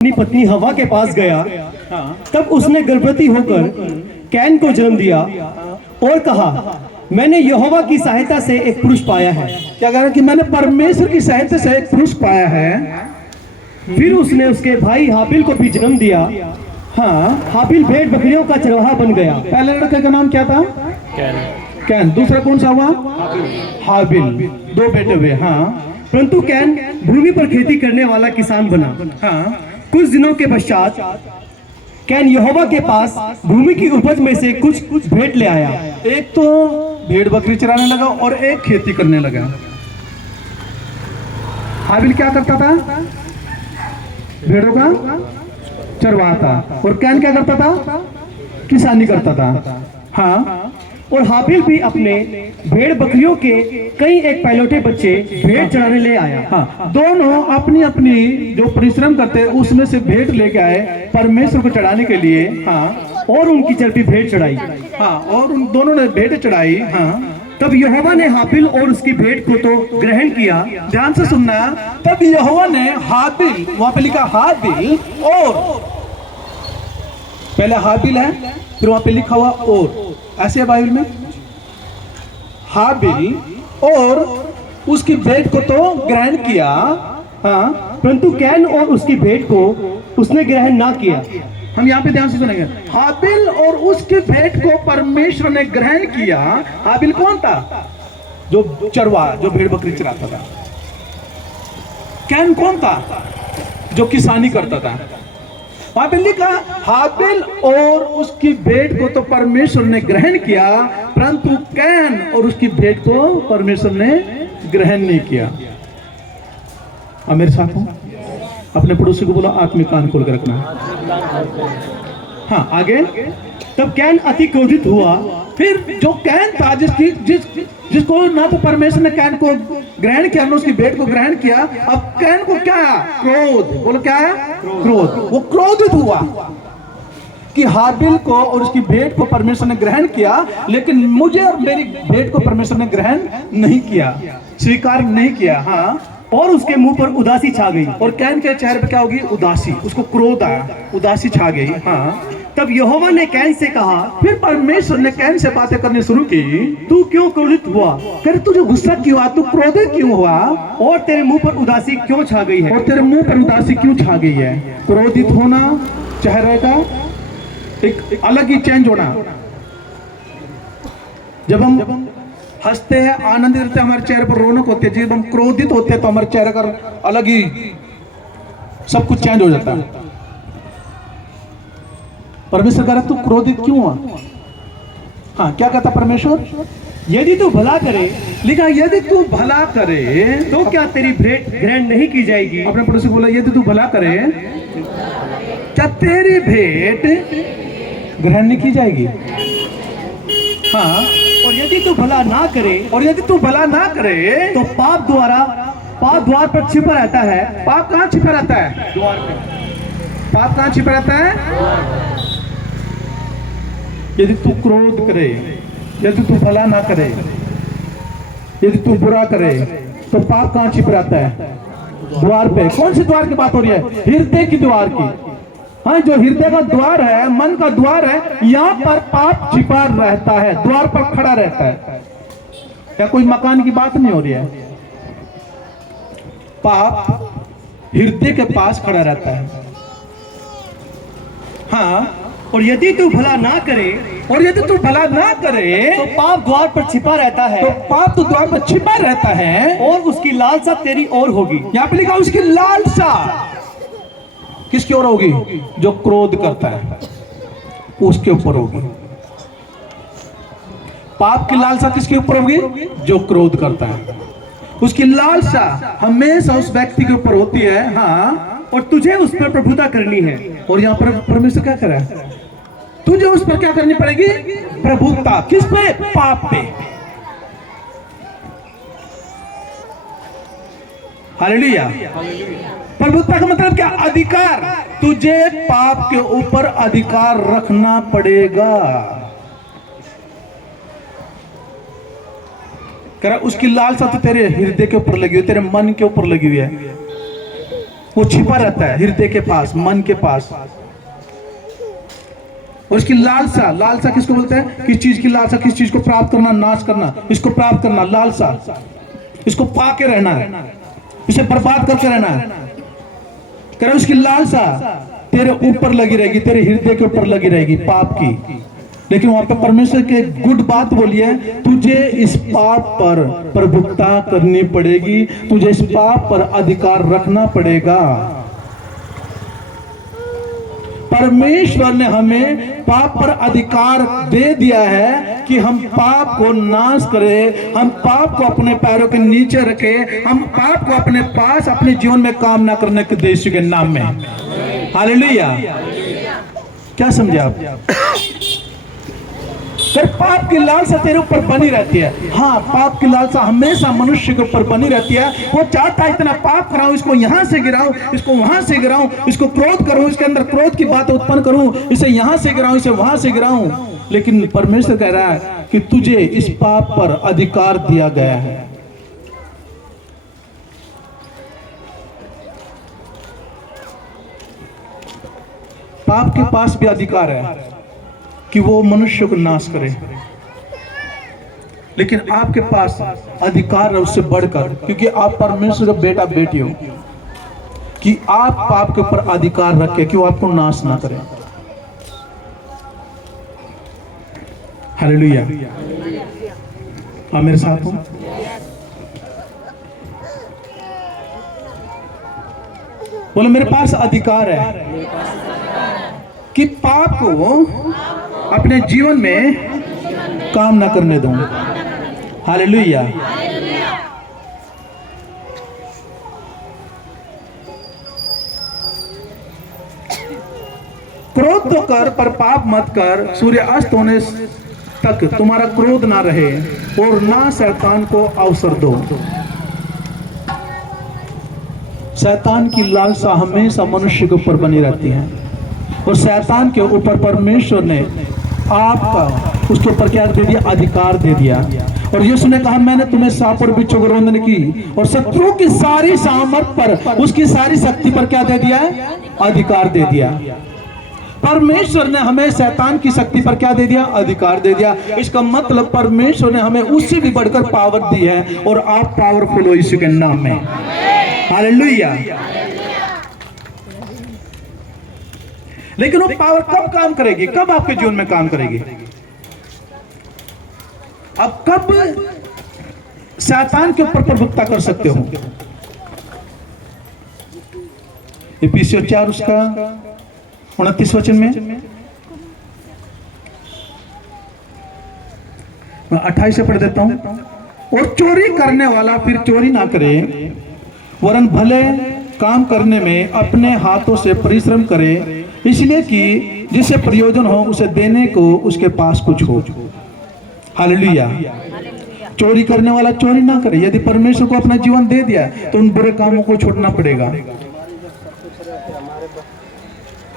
अपनी पत्नी हवा के पास गया, तब उसने गर्भवती होकर कैन को जन्म दिया और कहा, मैंने यहोवा की सहायता से एक पुरुष पाया है। क्या कह रहा है कि मैंने परमेश्वर की सहायता से एक पुरुष पाया है। फिर उसने उसके भाई हाबिल को भी जन्म दिया। हाँ, हाबिल भेड़ बकरियों का चरवाहा बन गया। पहले लड़के का नाम क्या था? कैन। दूसरा कौन सा हुआ? हाबिल। दो बेटे हुए। हाँ, परंतु कैन भूमि पर खेती करने वाला किसान बना। हाँ, कुछ दिनों के पश्चात कैन यहोवा के पास भूमि की उपज में से कुछ भेंट ले आया। एक तो भेड़ बकरी चराने लगा और एक खेती करने लगा। हाबिल क्या करता था? भेड़ों का चरवाहा था। और कैन क्या करता था? किसानी करता था। हाँ, और हाबिल भी अपने भेड़ बकरियों के कई एक पहलौठे बच्चे भेड़ चराने ले आया। हाँ, दोनों अपनी अपनी जो परिश्रम करते उसमें से भेंट लेके आए परमेश्वर को चढ़ाने के लिए। हाँ, और उनकी चर्बी भेड़ चढ़ाई। हाँ, और उन दोनों ने भेंट चढ़ाई। हाँ, तब यहोवा ने हाबिल और उसकी भेड़ को तो ग्रहण किया। ध्यान से सुनना। तब यहोवा ने हाबिल, वहां पे लिखा हाबिल, और पहले हाबिल है, फिर वहां पे लिखा हुआ और, ऐसे है बाइबल में। हाबिल और उसकी भेंट को तो ग्रहण किया। हाँ, परंतु कैन और उसकी भेड़ को उसने ग्रहण ना किया। हम यहाँ पे ध्यान से सुनेंगे। हाबिल और उसकी भेंट को परमेश्वर ने ग्रहण किया। हाबिल कौन था? जो चरवा, जो भेड़ बकरी चराता था। कैन कौन था? जो किसानी करता था। वहां पे लिखा हाबिल और उसकी भेंट को तो परमेश्वर ने ग्रहण किया, परंतु कैन और उसकी भेंट को परमेश्वर ने ग्रहण नहीं किया। अब मेरे साथ हो, अपने पड़ोसी को बोला आत्मिक कान खोल कर रखना। हाँ, आगे। तब कैन अति क्रोधित हुआ। फिर जो कैन था, जिसको ना तो परमेश्वर ने कैन को ग्रहण किया ना उसकी भेंट को ग्रहण किया, अब कैन को क्या है? क्रोध। बोलो क्या है? क्रोध। वो क्रोधित हुआ कि हाबिल को और उसकी भेंट को परमेश्वर ने ग्रहण किया, लेकिन मुझे और मेरी भेंट को परमेश्वर ने ग्रहण नहीं किया, स्वीकार नहीं किया। हाँ, और उसके मुंह पर उदासी छा गई। और कैन के चेहरे पर क्या होगी? उदासी। उसको क्रोध आया, उदासी छा गई। हाँ, तब यहोवा ने कैन से कहा, फिर परमेश्वर ने कैन से बातें करनी शुरू की। तू क्यों क्रोधित हुआ? कर तुझे गुस्सा क्यों हुआ? तू क्रोधित क्यों हुआ? और तेरे मुंह पर उदासी क्यों छा गई है? और तेरे मुंह पर उदासी क्यों छा गई है? क्रोधित होना, चेहरे का एक अलग ही चेंज होना। जब हम हंसते हैं, आनंदित रहते हैं, हमारे चेहरे पर रौनक होती है। जब हम क्रोधित होते हैं तो हमारे चेहरे का अलग ही सब कुछ चेंज हो जाता है। परमेश्वर कह रहा तू क्रोधित क्यों हुआ? हाँ, क्या कहता परमेश्वर? यदि तू भला करे, लिखा यदि तू भला करे तो क्या तेरी भेंट ग्रहण नहीं की जाएगी? अपने पड़ोसी को बोला यदि तू भला करे क्या तेरी भेंट ग्रहण नहीं की जाएगी? हाँ, और यदि तू भला ना करे, और यदि तू भला ना करे तो पाप द्वार पर छिपा रहता है। पाप कहाँ छिपा रहता है? द्वार पे। पाप कहाँ छिपा रहता है? यदि तू क्रोध करे, यदि तू भला ना करे, यदि तू बुरा करे, तो पाप कहाँ छिप रहता है? द्वार पे। कौन सी द्वार की बात हो रही है? हृदय की द्वार की। हाँ, जो हृदय का द्वार है, मन का द्वार है, यहाँ पर पाप छिपा रहता है, द्वार पर खड़ा रहता है। क्या कोई मकान की बात नहीं हो रही है? पाप हृदय के पास खड़ा रहता है। हाँ, और यदि तू भला ना करे, और यदि तू भला ना करे तो पाप द्वार पर छिपा रहता है, तो पाप तो द्वार पर छिपा रहता है, और उसकी लालसा तेरी ओर होगी। यहाँ पे लिखा उसकी लालसा किसकी ओर होगी? जो क्रोध करता है उसके ऊपर होगी। पाप की लालसा किसके ऊपर होगी? जो क्रोध करता है उसकी लालसा हमेशा उस व्यक्ति के ऊपर होती है। हाँ, और तुझे उस पर प्रभुता करनी है। और यहाँ पर परमेश्वर क्या करे? तुझे उस पर क्या करनी पड़ेगी? प्रभुता। किस पे? पाप पे। हालेलुया। प्रभुता का मतलब क्या? अधिकार। तुझे पाप के ऊपर अधिकार रखना पड़ेगा। कह रहा उसकी लालसा तो तेरे हृदय के ऊपर लगी हुई, तेरे मन के ऊपर लगी हुई है। वो छिपा रहता है हृदय के पास, मन के पास। और इसकी लालसा, लालसा किसको बोलते हैं? किस चीज की लालसा? किस चीज को प्राप्त करना, नाश करना, इसको प्राप्त करना, लालसा। इसको पाके रहना है, इसे बर्बाद करके रहना है। कह रहे उसकी लालसा तेरे ऊपर लगी रहेगी, तेरे हृदय के ऊपर लगी रहेगी, पाप की। लेकिन वहां पे परमेश्वर के गुड बात बोली है, तुझे इस पाप पर प्रभुता करनी पड़ेगी, तुझे इस पाप पर अधिकार रखना पड़ेगा। परमेश्वर ने हमें पाप पर अधिकार दे दिया है कि हम पाप को नाश करें, हम पाप को अपने पैरों के नीचे रखें, हम पाप को अपने पास अपने जीवन में काम ना करने के देश के नाम में। हालेलुया। क्या समझे आप? फिर पाप की लालसा तेरे ऊपर बनी रहती है। हाँ, पाप की लालसा हमेशा मनुष्य के ऊपर बनी रहती है। वो चाहता है इतना पाप कराऊं, इसको यहां से गिराऊं, इसको वहां से गिराऊं, इसको क्रोध करूं, इसके अंदर क्रोध की बात उत्पन्न करूं, इसे यहां से गिराऊं, इसे वहां से गिराऊं। लेकिन परमेश्वर कह रहा है कि तुझे इस पाप पर अधिकार दिया गया है। पाप के पास भी अधिकार है कि वो मनुष्य को नाश करे, लेकिन आपके पास अधिकार है उससे बढ़कर, क्योंकि आप परमेश्वर का बेटा बेटी हो, कि आप पाप के ऊपर अधिकार रखें कि वो आपको नाश ना करे। हालेलुया। आप मेरे साथ हो? बोलो मेरे पास अधिकार है कि पाप को अपने जीवन में काम ना करने दूं। हालेलुया। क्रोध तो कर पर पाप मत कर, सूर्य अस्त होने तक तुम्हारा क्रोध ना रहे और ना शैतान को अवसर दो। शैतान की लालसा हमेशा मनुष्य के ऊपर बनी रहती है, और शैतान के ऊपर परमेश्वर ने आपका उसके ऊपर क्या दे दिया? अधिकार दे दिया। और यीशु ने कहा मैंने तुम्हें सांप और बिच्छू को रोंदने की और शत्रु की सारी सामर्थ पर, उसकी सारी शक्ति पर क्या दे दिया है? अधिकार दे दिया। परमेश्वर ने हमें शैतान की शक्ति पर क्या दे दिया? अधिकार दे दिया। इसका मतलब परमेश्वर ने हमें उससे भी बढ़कर पावर दी है, और आप पावरफुल हो यीशु के नाम में। हालेलुया। लेकिन वो पावर कब काम करेगी? कब आपके जीवन में काम करेगी? अब कब शैतान के ऊपर प्रभुत्ता कर सकते हो? इफिसियों 4 उसका 29 वचन में, मैं 28 से पढ़ देता हूं। और चोरी करने वाला फिर चोरी ना करे, वरन भले काम करने में अपने हाथों से परिश्रम करे, इसलिए कि जिसे प्रयोजन हो उसे देने को उसके पास कुछ हो। हालेलुया। चोरी करने वाला चोरी ना करे। यदि परमेश्वर को अपना जीवन दे दिया तो उन बुरे कामों को छोड़ना पड़ेगा।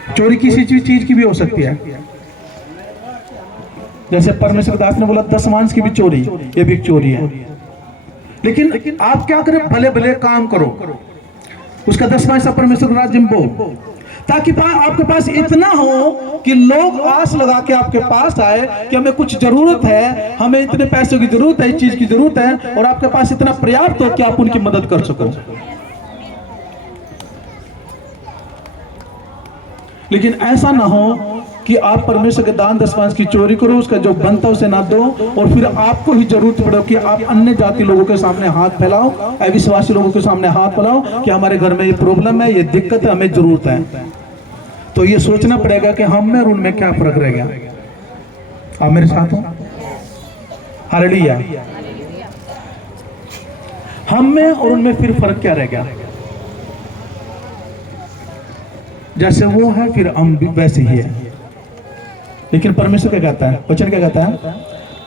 चोरी किसी चीज की भी हो सकती है, जैसे परमेश्वर दास ने बोला दशमांश की भी चोरी, ये भी चोरी है। लेकिन आप क्या करें? भले भले काम करो, उसका दशमांश परमेश्वर राज्य में बो, ताकि आपके पास इतना हो कि लोग आस लगा के आपके पास आए कि हमें कुछ जरूरत है, हमें इतने पैसों की जरूरत है, इस चीज की जरूरत है, और आपके पास इतना पर्याप्त हो कि आप उनकी मदद कर सको। लेकिन ऐसा ना हो कि आप परमेश्वर के दान दशमांश की चोरी करो, उसका जो बनता उसे ना दो, और फिर आपको ही जरूरत पड़े कि आप अन्य जाति लोगों के सामने हाथ फैलाओ, अविश्वासी लोगों के सामने हाथ फैलाओ कि हमारे घर में ये प्रॉब्लम है, ये दिक्कत है, हमें जरूरत है। तो ये सोचना पड़ेगा कि हम में और उनमें क्या फर्क रह गया। आप मेरे साथ हो? हालेलुया। हम में और उनमें फिर फर्क क्या रह गया? जैसे वो है फिर हम भी वैसे ही है। लेकिन परमेश्वर क्या कहता है? वचन क्या कहता है?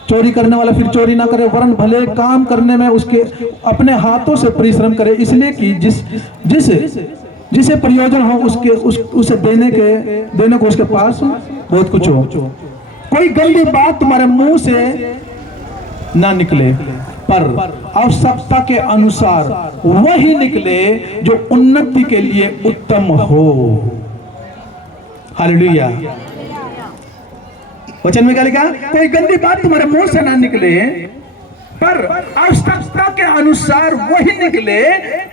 चोरी करने वाला फिर चोरी ना करे, वरन भले काम करने में उसके अपने हाथों से परिश्रम करे, इसलिए कि जिसे प्रयोजन हो उसे देने को उसके पास बहुत कुछ हो। कोई गंदी बात तुम्हारे मुंह से ना निकले। पर आवश्यकता के अनुसार वही निकले जो उन्नति के लिए उत्तम हो। हालेलुया। वचन में क्या लिखा? कोई गंदी बात तुम्हारे मुंह से ना निकले, पर आवश्यकता के अनुसार वही निकले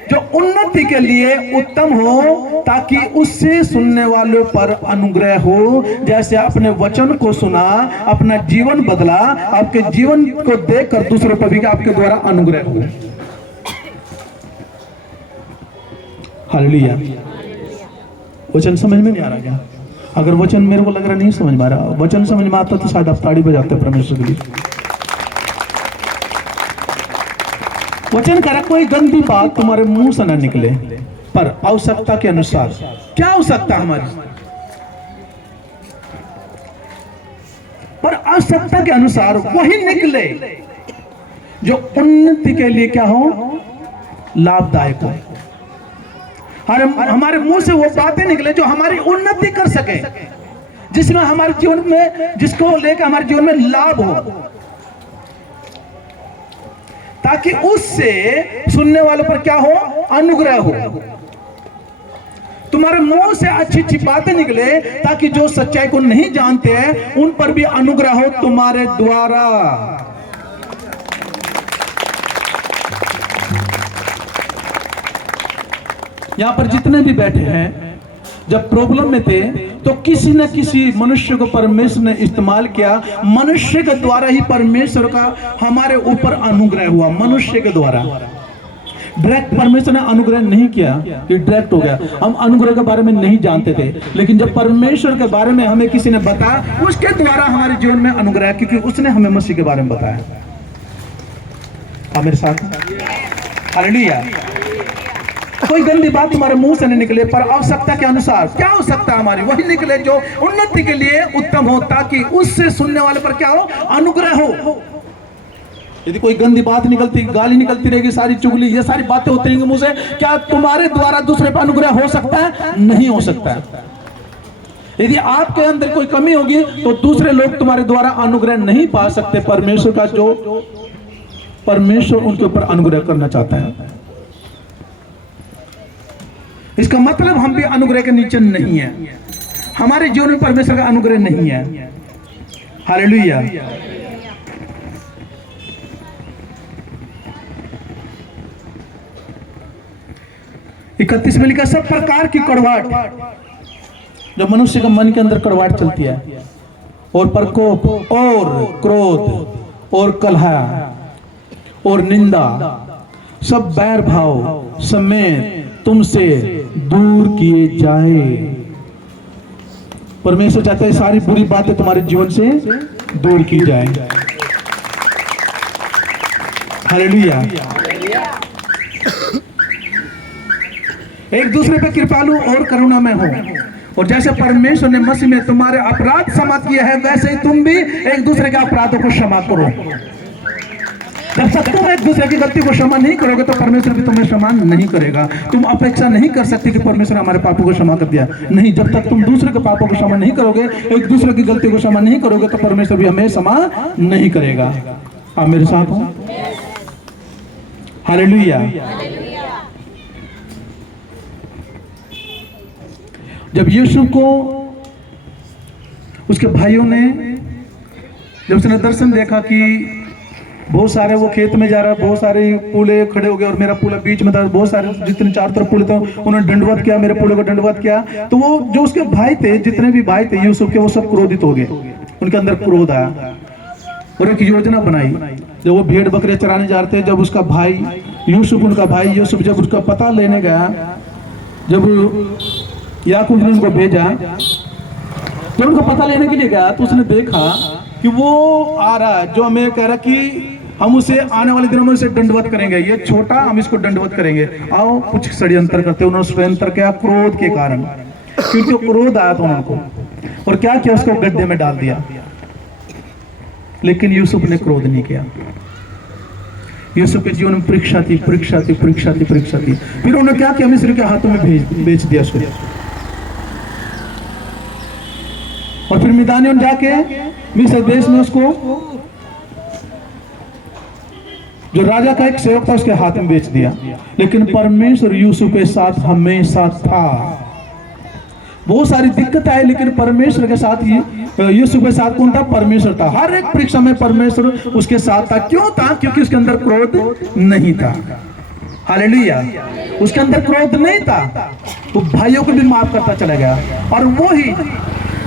जो उन्नति के लिए उत्तम हो, ताकि उससे सुनने वालों पर अनुग्रह हो। जैसे अपने वचन को सुना, अपना जीवन बदला, आपके जीवन को देखकर दूसरों पर भी आपके द्वारा अनुग्रह हो। हालेलुया। वचन समझ में नहीं आ रहा क्या? अगर वचन मेरे को लग रहा नहीं समझ में आ रहा, वचन समझ में आता तो शायद आप ताड़ी बजाते परमेश्वर के लिए। वचन कह रहा कोई गंदी बात तुम्हारे मुंह से ना निकले, पर आवश्यकता के अनुसार। क्या आवश्यकता हमारी? पर आवश्यकता के अनुसार वही निकले जो उन्नति के लिए क्या हो, लाभदायक हो। हमारे मुंह से वो बातें निकले जो हमारी उन्नति कर सके, जिसमें हमारे जीवन में, जिसको लेकर हमारे जीवन में लाभ हो, ताकि उससे सुनने वालों पर क्या हो, अनुग्रह हो। तुम्हारे मुंह से अच्छी अच्छी बातें निकले, ताकि जो सच्चाई को नहीं जानते हैं उन पर भी अनुग्रह हो तुम्हारे द्वारा। यहां पर जितने भी बैठे हैं, जब प्रॉब्लम में थे तो किसी न किसी मनुष्य को परमेश्वर ने इस्तेमाल किया। मनुष्य के द्वारा ही परमेश्वर का हमारे ऊपर अनुग्रह हुआ, मनुष्य के द्वारा। डायरेक्ट परमेश्वर ने अनुग्रह नहीं किया, ये डायरेक्ट हो गया। हम अनुग्रह के बारे में नहीं जानते थे, लेकिन जब परमेश्वर के बारे में हमें किसी ने बताया, उसके द्वारा हमारे जीवन में अनुग्रह, क्योंकि उसने हमें मसीह के बारे में बताया। मेरे साथ हालेलुया। कोई गंदी बात तुम्हारे मुंह से नहीं निकले, पर आवश्यकता के अनुसार। क्या आवश्यकता हमारी? वही निकले जो उन्नति के लिए उत्तम हो, ताकि उससे सुनने वाले पर क्या हो, अनुग्रह हो। यदि कोई गंदी बात निकलती, गाली निकलती रहेगी, सारी चुगली, ये सारी बातें होती रहेंगी मुंह से, क्या तुम्हारे द्वारा दूसरे पर अनुग्रह हो सकता है? नहीं हो सकता है। यदि आपके अंदर कोई कमी होगी तो दूसरे लोग तुम्हारे द्वारा अनुग्रह नहीं पा सकते, परमेश्वर का जो परमेश्वर उनके ऊपर अनुग्रह करना चाहता है। इसका मतलब हम भी अनुग्रह के नीचे नहीं है, हमारे जीवन में परमेश्वर का अनुग्रह नहीं है। हालेलुया। 31 में लिखा, सब प्रकार की कड़वाहट, जो मनुष्य के मन के अंदर कड़वाहट चलती है, और प्रकोप और क्रोध और कलह और निंदा, सब बैर भाव समेत तुमसे दूर किए जाए। परमेश्वर चाहता है सारी बुरी बातें तुम्हारे जीवन से दूर की जाए। हालेलुया। एक दूसरे पे कृपालु और करुणा में हो, और जैसे परमेश्वर ने मसीह में तुम्हारे अपराध क्षमा किए हैं, वैसे ही तुम भी एक दूसरे के अपराधों को क्षमा करो। जब तक तुम एक दूसरे की गलती को क्षमा नहीं करोगे तो परमेश्वर भी तुम्हें क्षमा नहीं करेगा। तुम अपेक्षा नहीं कर सकते कि परमेश्वर हमारे पापों को क्षमा कर दिया, नहीं। जब तक तुम दूसरे के पापों को क्षमा नहीं करोगे, एक दूसरे की गलती को क्षमा नहीं करोगे, तो परमेश्वर भी हमें क्षमा नहीं करेगा। आप मेरे साथ हो? हालेलुया। जब यीशु को उसके भाइयों ने, जब उसने दर्शन देखा कि बहुत सारे वो खेत में जा रहा है, बहुत सारे पुले खड़े हो गए और मेरा पुला बीच में था, बहुत सारे जितने चार तरफ पुले थे उन्होंने दंडवत किया, मेरे पुले को दंडवत किया। तो वो जो उसके भाई थे, जितने भी भाई थे यूसुफ के, वो सब क्रोधित हो गए, उनके अंदर क्रोध आया और एक योजना बनाई। जब वो भेड़ बकरे चराने जा रहे थे, जब उसका भाई यूसुफ, उनका भाई यूसुफ जब उसका पता लेने गया, जब याकूब ने उनको भेजा, जब उनका पता लेने के लिए गया, तो उसने देखा कि वो आ रहा है, जो हमें कह रहा कि हम उसे आने वाले दिनों में उसे दंडवत करेंगे, ये छोटा, हम इसको दंडवत करेंगे। आओ कुछ षड्यंत्र करते। उन्होंने षड्यंत्र किया क्रोध के कारण, क्योंकि क्रोध आया था उनको, और क्या किया, उसको गड्ढे में डाल दिया। लेकिन यूसुफ ने क्रोध नहीं किया। यूसुफ के जीवन में परीक्षा थी, परीक्षा थी, परीक्षा थी, परीक्षा थी। फिर उन्होंने क्या किया, मिस्र के हाथों में बेच दिया उसको, और फिर मिदानियों ने जाके मिस्र देश में उसको जो राजा का एक सेवक था उसके हाथ में बेच दिया, लेकिन परमेश्वर यूसुफ के साथ हमेशा था। बहुत सारी दिक्कत आई, लेकिन परमेश्वर के साथ यूसुफ के साथ कौन था? परमेश्वर था। हर एक परीक्षा में परमेश्वर उसके साथ था। क्यों था? क्योंकि उसके अंदर क्रोध नहीं था। हालेलुया। उसके अंदर क्रोध नहीं था, वो भाइयों को भी माफ करता चला गया। और वो ही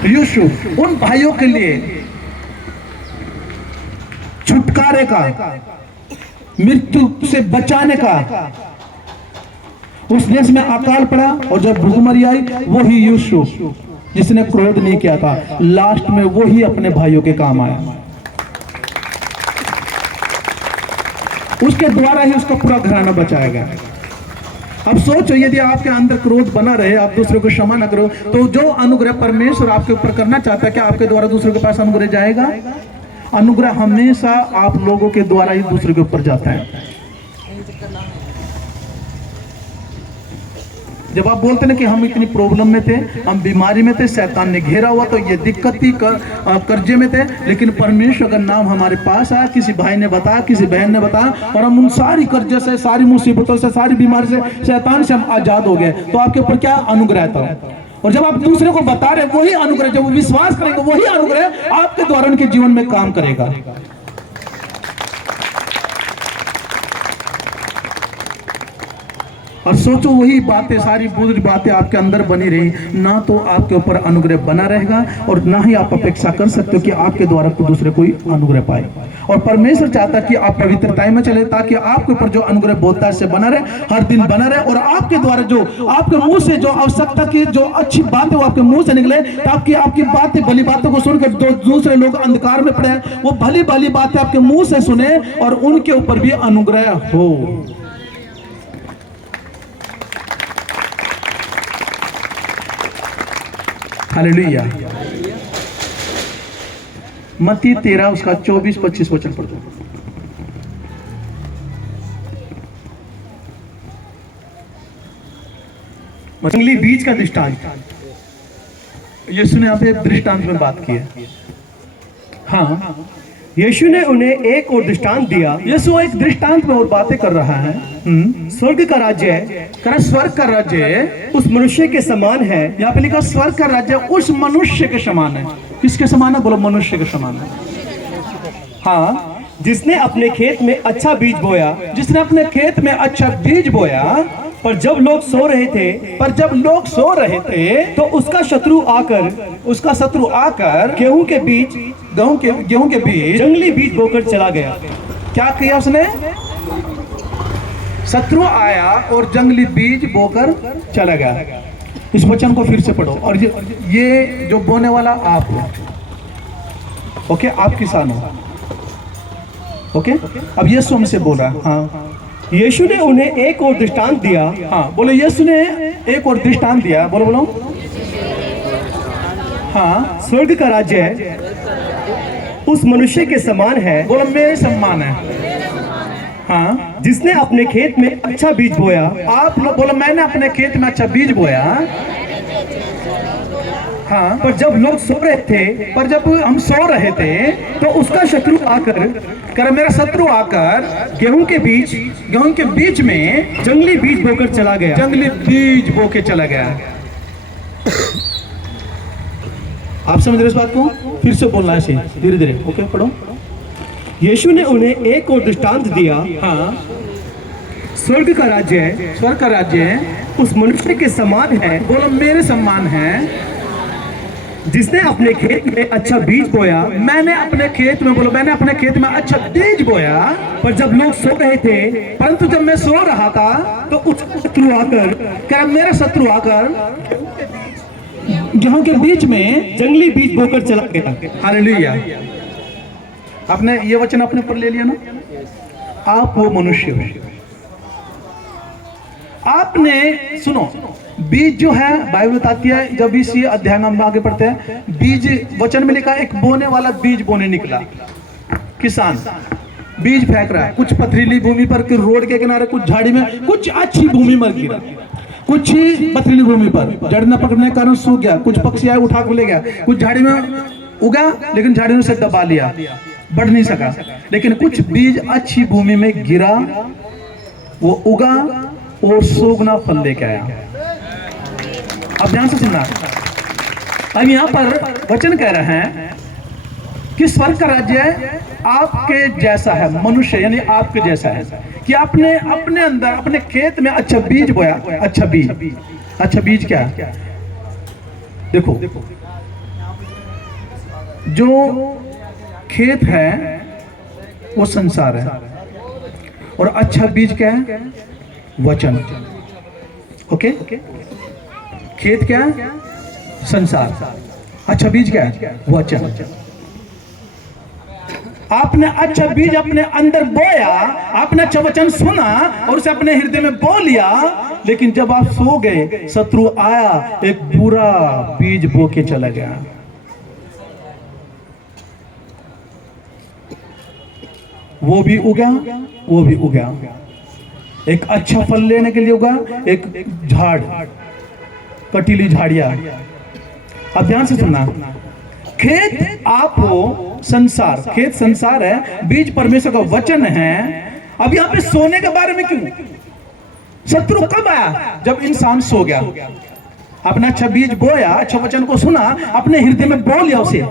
यूसुफ उन भाइयों के लिए छुटकारे का, मृत्यु से बचाने का, उस देश में अकाल पड़ा और जब भूखमरी आई, वही यूसुफ जिसने क्रोध नहीं किया था, लास्ट में वही अपने भाइयों के काम आया। उसके द्वारा ही उसका पूरा घराना बचाया गया। अब सोचो, यदि आपके अंदर क्रोध बना रहे, आप दूसरों को क्षमा न करो, तो जो अनुग्रह परमेश्वर आपके ऊपर करना चाहता है, क्या आपके द्वारा दूसरों के पास अनुग्रह जाएगा? अनुग्रह हमेशा आप लोगों के द्वारा ही दूसरे के ऊपर जाता है। जब आप बोलते ना कि हम इतनी प्रॉब्लम में थे, हम बीमारी में थे, शैतान ने घेरा हुआ, तो ये दिक्कत थी, कर्जे में थे, लेकिन परमेश्वर का नाम हमारे पास आया, किसी भाई ने बताया, किसी बहन ने बताया, और हम उन सारी कर्जे से, सारी मुसीबतों से, सारी बीमारी से, शैतान से हम आजाद हो गए। तो आपके ऊपर क्या अनुग्रह था? और जब आप दूसरे को बता रहे, वही अनुग्रह, जब वो विश्वास करेंगे, वही अनुग्रह आपके द्वारा उनके जीवन में काम करेगा। और सोचो, वही बातें, सारी बुरी बातें आपके अंदर बनी रही, ना तो आपके ऊपर अनुग्रह बना रहेगा, और ना ही आप अपेक्षा कर सकते हो कि आपके द्वारा दूसरे कोई अनुग्रह पाए। और परमेश्वर चाहता है कि आप पवित्रता में चले, ताकि आपके ऊपर जो अनुग्रह बोलता है से बना रहे, हर दिन बना रहे, और आपके द्वारा जो आपके मुंह से जो आवश्यकता की जो अच्छी बातें वो आपके मुंह से निकले, ताकि आपकी बातें, भली बातों को सुनकर जो दूसरे लोग अंधकार में पड़े, वो भली भली बातें आपके मुंह से सुने और उनके ऊपर भी अनुग्रह हो। हालेलुया। मत्ती 13 उसका 24-25 वचन पढ़ दो। जंगली बीज का दृष्टांत। यीशु ने यहाँ पे दृष्टांत में बात की है। हाँ, यीशु ने उन्हें एक और दृष्टांत दिया। यीशु एक दृष्टांत में और बातें कर रहा है। स्वर्ग का राज्य, स्वर्ग का राज्य उस मनुष्य के समान है। यहाँ पे लिखा स्वर्ग का राज्य उस मनुष्य के समान है। किसके समान है? बोलो, मनुष्य के समान है। हाँ, जिसने अपने खेत में अच्छा बीज बोया। जिसने अपने खेत में अच्छा बीज बोया, पर जब लोग सो रहे थे, तो उसका शत्रु आकर गेहूं के बीज जंगली बीज बोकर चला गया। क्या किया उसने? शत्रु आया और जंगली बीज बोकर चला गया। इस वचन को फिर से पढ़ो। और ये जो बोने वाला आप हो, ओके, आप किसान हो, ओके। अब यीशु हमसे बोल रहा है। हाँ, यीशु ने उन्हें एक और दृष्टांत दिया। हाँ, बोलो, यीशु ने एक और दृष्टांत दिया। बोलो बोलो। हाँ, स्वर्ग का राज्य उस मनुष्य के समान है। बोलो, मेरे समान है। हाँ, जिसने अपने खेत में अच्छा बीज बोया। आप लोग बोलो, मैंने अपने खेत में अच्छा बीज बोया। हाँ, पर जब लोग सो रहे थे, तो उसका शत्रु आकर, मेरा शत्रु आकर गेहूं के बीच में जंगली बीज बोकर चला गया। जंगली बीज बो के चला गया। आप समझ रहे इस बात को? फिर से बोलना है, धीरे धीरे, ओके, पढ़ो। यीशु ने उन्हें एक और दृष्टांत दिया। हाँ, स्वर्ग का राज्य उस मनुष्य के समान है। बोलो, मेरे समान है। जिसने अपने खेत में अच्छा बीज बोया। मैंने अपने खेत में अच्छा बीज बोया। पर जब लोग सो रहे थे, परंतु जब मैं सो रहा था, तो उसका शत्रु आकर, मेरा शत्रु आकर गेहूं के बीच में जंगली बीज बोकर चला गया। हालेलुया। आपने ये वचन अपने ऊपर ले लिया ना? आप वो मनुष्य हो। आपने सुनो, बीज जो है, बाइबल बताती है, जब इसी अध्याय में हम आगे पढ़ते हैं, बीज वचन में लिखा, एक बोने वाला बीज बोने निकला। किसान बीज फेंक रहा है, कुछ पथरीली भूमि पर, रोड के किनारे, कुछ झाड़ी में, कुछ अच्छी भूमि में गिरा, कुछ पथरीली भूमि पर जड़ न पकड़ने के कारण सूख गया, कुछ पक्षी आए उठा के ले गया, कुछ झाड़ी में उगा लेकिन झाड़ी ने उसे दबा लिया। बढ़ नहीं सका। लेकिन कुछ बीज अच्छी भूमि में गिरा, वो उगा और 100 गुना फल लेके आया। अब ध्यान से सुनना। अब यहां पर वचन कह रहे हैं कि स्वर्ग का राज्य आपके जैसा है, मनुष्य यानी आपके जैसा है कि आपने अपने अंदर अपने खेत में अच्छा बीज बोया। अच्छा बीज क्या है? देखो, जो खेत है वो संसार है, और अच्छा बीज क्या है? वचन। ओके, खेत क्या है? संसार। अच्छा बीज क्या है? वचन। आपने अच्छा बीज अपने अंदर बोया, आपने अच्छा वचन सुना और उसे अपने हृदय में बो लिया, लेकिन जब आप सो गए शत्रु आया, एक बुरा बीज बो के चला गया। वो भी उगा, एक अच्छा फल लेने के लिए उगा, एक झाड़, कटीली झाड़ियां। अब ध्यान से सुनना, खेत आप हो, संसार, खेत संसार है, बीज परमेश्वर का वचन है। अब यहां पे सोने के बारे में क्यों? शत्रु कब आया? जब इंसान सो गया। अपना अच्छा बीज बोया, अच्छा वचन को सुना, अपने हृदय में बो लिया उसे।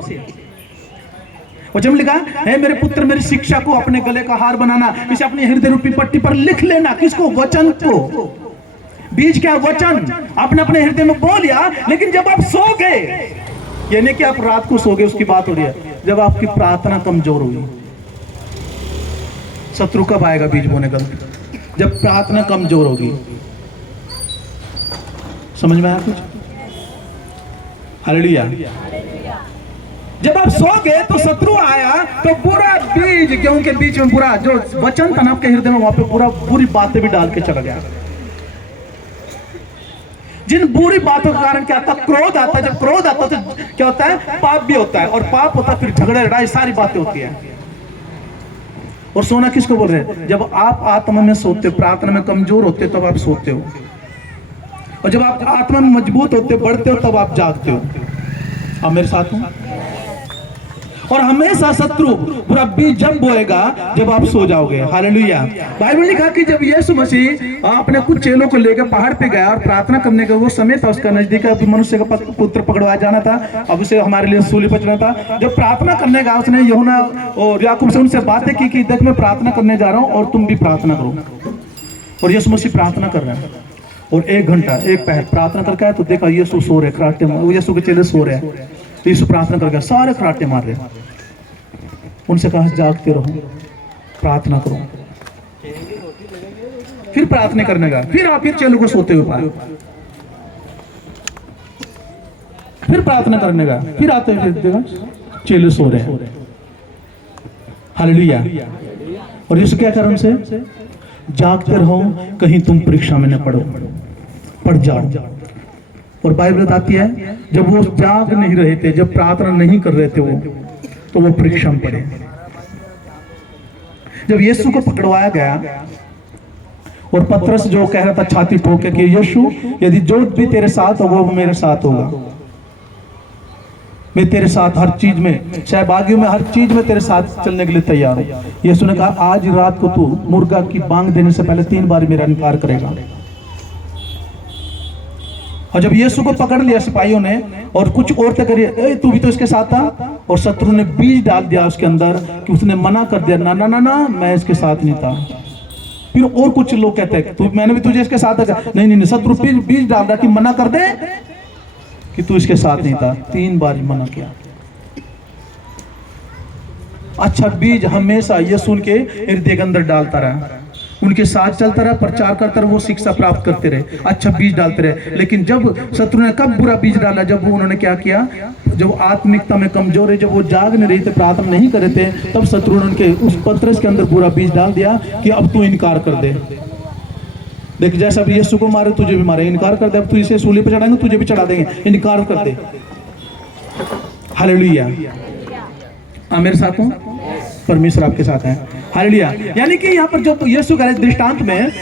वचन लिखा है, मेरे पुत्र मेरी शिक्षा को अपने गले का हार बनाना, इसे अपने हृदय रूपी पट्टी पर लिख लेना। किसको? वचन को। बीज क्या? वचन। आपने अपने हृदय में बो लिया, लेकिन जब आप सो गए, यानी कि आप रात को सो गए, उसकी बात हो रही है, जब आपकी प्रार्थना कमजोर हुई। शत्रु कब आएगा बीज बोने का? जब प्रार्थना कमजोर होगी। समझ में आया कुछ? हालेलुया। जब आप सो गए तो शत्रु आया, तो बुरा बीज, गेहूं के बीच में बुरा जो वचन था ना आपके हृदय में, वहां पे पूरा बुरी बातें भी डाल के चला गया। जिन बुरी बातों के कारण क्या आता? क्रोध आता है। जब क्रोध आता है तो क्या होता है? पाप भी होता है, और पाप होता है फिर झगड़े लड़ाई सारी बातें होती है। और सोना किसको बोल रहे हैं? जब आप आत्मा में सोते हो, प्रार्थना में कमजोर होते हो, तब आप सोते हो, और जब आप आत्मा में मजबूत होते हो, बढ़ते हो, तब आप जागते हो। आप मेरे साथ हो? और हमेशा शत्रु बुरा बीज जब बोएगा जब आप सो जाओगे। हालेलुया। बाइबल ने कहा कि जब यीशु मसीह अपने कुछ चेलों को लेकर पहाड़ पे गया और प्रार्थना करने का वो समय था, उसका नजदीक अभी मनुष्य का पुत्र पकड़वाया जाना था, अब उसे हमारे लिए सूली पर चढ़ना था। जब प्रार्थना करने गया, उसने यूहन्ना और याकूब से उनसे बातें की देख मैं प्रार्थना करने जा रहा हूँ और तुम भी प्रार्थना करो। और यीशु मसीह प्रार्थना कर रहे हैं, और 1 घंटा 1 पहर प्रार्थना करके आया तो देखा यीशु सो रहे, खराटे मार, यीशु के चेले सो रहे हैं। यीशु प्रार्थना करके सारे खराटे मार रहे। उनसे कहा जागते रहो, प्रार्थना करो। फिर प्रार्थना करने का, फिर चेलों को सोते हुए पाया, फिर प्रार्थना करने का, फिर आते हैं, फिर देखा चेले सो रहे हैं। हालेलुया। और यीशु क्या कर उनसे? जागते रहो, कहीं तुम परीक्षा में न पड़ जाओ। और बाइबल बताती है जब वो जाग नहीं रहे थे, जब प्रार्थना नहीं कर रहे थे वो, तो वो परीक्षा में पड़े। जब यीशु को पकड़वाया गया और पतरस जो कह रहा था छाती ठोक के कि यीशु यदि जो भी तेरे साथ होगा वो मेरे साथ होगा, मैं तेरे साथ हर चीज में, सहभागियों में, हर चीज में तेरे साथ चलने के लिए तैयार हूं। यीशु ने कहा आज रात को तू मुर्गा की बांग देने से पहले 3 बार मेरा इनकार करेगा। और जब यीशु को पकड़ लिया सिपाहियों ने और कुछ औरतें करी तू भी तो इसके साथ था, और शत्रु ने बीज डाल दिया उसके अंदर कि उसने मना कर दिया, ना ना ना ना मैं इसके साथ नहीं था। फिर और कुछ लोग कहते हैं तू, मैंने भी तुझे इसके साथ था। नहीं नहीं, शत्रु बीज डाल रहा कि मना कर दे कि तू इसके साथ नहीं था। 3 बार मना किया। अच्छा बीज हमेशा यीशु उनके हृदय के अंदर डालता रहा, उनके साथ चलता रहा, प्रचार करता रहा, वो शिक्षा प्राप्त करते रहे, अच्छा बीज डालते रहे। लेकिन जब शत्रु ने कब बुरा बीज डाला? जब वो उन्होंने क्या किया? जब आत्मिकता में कमजोर है, जब वो जाग नहीं रही थे, प्रार्थना नहीं कर रहे थे, तब शत्रु ने उनके उस पतरस के अंदर बुरा बीज डाल दिया कि अब तू इनकार कर दे। देख जैसा भी यीशु को मारे तुझे भी मारे, इनकार कर दे, अब तू इसे सूली पर चढ़ाएंगे तुझे भी चढ़ा देंगे, इनकार कर दे। हालेलुया। मेरे साथ हूं, परमेश्वर आपके साथ है। हालेलुया। यानी कि यहाँ पर जो यीशु का दृष्टांत में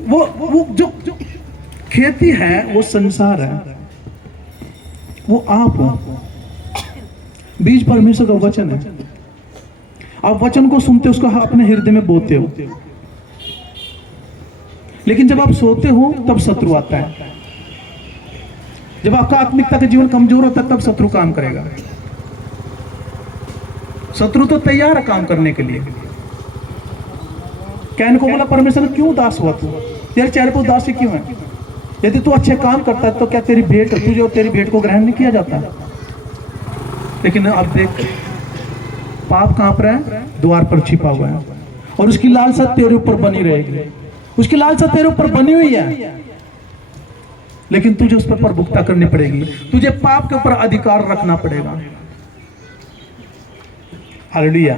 वो जो खेती है वो संसार है, वो आप हो। बीज परमेश्वर का वचन है। आप वचन को सुनते हो, उसको अपने हृदय में बोते हो, लेकिन जब आप सोते हो तब शत्रु आता है। जब आपका आत्मिकता का जीवन कमजोर होता है तब शत्रु काम करेगा। शत्रु तो तैयार है काम करने के लिए। कैन को बोला परमेश्वर ने, क्यों उदास हुआ तू, तेरे चेहरे पर उदासी क्यों है? यदि तू अच्छे काम करता है तो क्या तेरी भेंट, तुझे और तेरी भेंट को ग्रहण नहीं किया जाता? लेकिन अब देख, पाप कहां पर है? द्वार पर छिपा हुआ है, और उसकी लालसा तेरे ऊपर बनी रहेगी। उसकी लालसा तेरे ऊपर बनी हुई है, लेकिन तुझे उस पर प्रभुता करनी पड़ेगी। तुझे पाप के ऊपर अधिकार रखना पड़ेगा। हालेलुया।